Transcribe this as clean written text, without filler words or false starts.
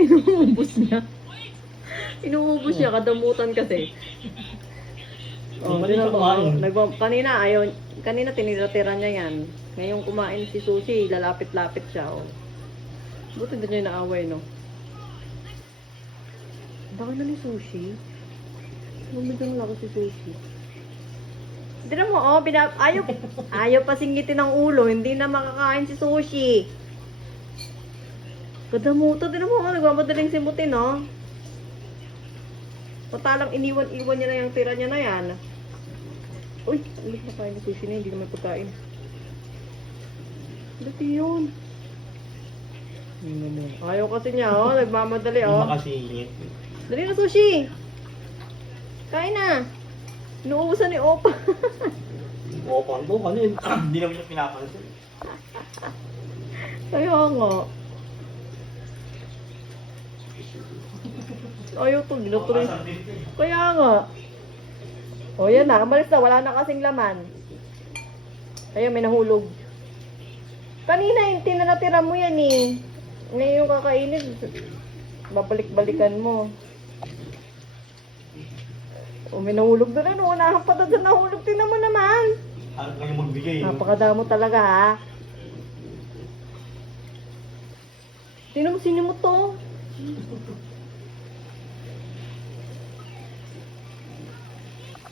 Inuubos niya. Inuubos niya, kadamutan kasi. Oh, Mali tinan siya mo, kumain. kanina tinitira niya yan. Ngayon kumain si Sushi, lalapit-lapit siya. Oh. Buti din niya naaway, no? Baka na ni Sushi. Bumigyan lang ako si Sushi. Tinan mo, oh, ayaw pa singitin ng ulo, hindi na makakain si Sushi. Kadamuto, tinan mo, oh, nagmamadaling simutin, no? Patalang iniwan-iwan niya na yung tira niya na yan. Uy, alis na kain ni Sushi na, hindi naman pagkain. Dati yun. Ayaw kasi niya, oh, nagmamadali, Hindi oh. makasingit. Dali na, Sushi! Kain na! Inuubusan ni Opa. Oo, pando ka na. Hindi naman siya pinapansin. Kaya nga. Ayaw to, ginutuloy. Kaya nga. O yan na, umalis na, wala na kasing laman. Ayun, may nahulog. Kanina, yung tinatira mo yan eh. Ngayon yung kakainin, babalik-balikan mo. O may nahulog doon, ano, unahan pa doon sa nahulog, tingnan mo naman. Harap kayo magbigay. Napakadamo talaga ha. Tingnan mo, sino mo to?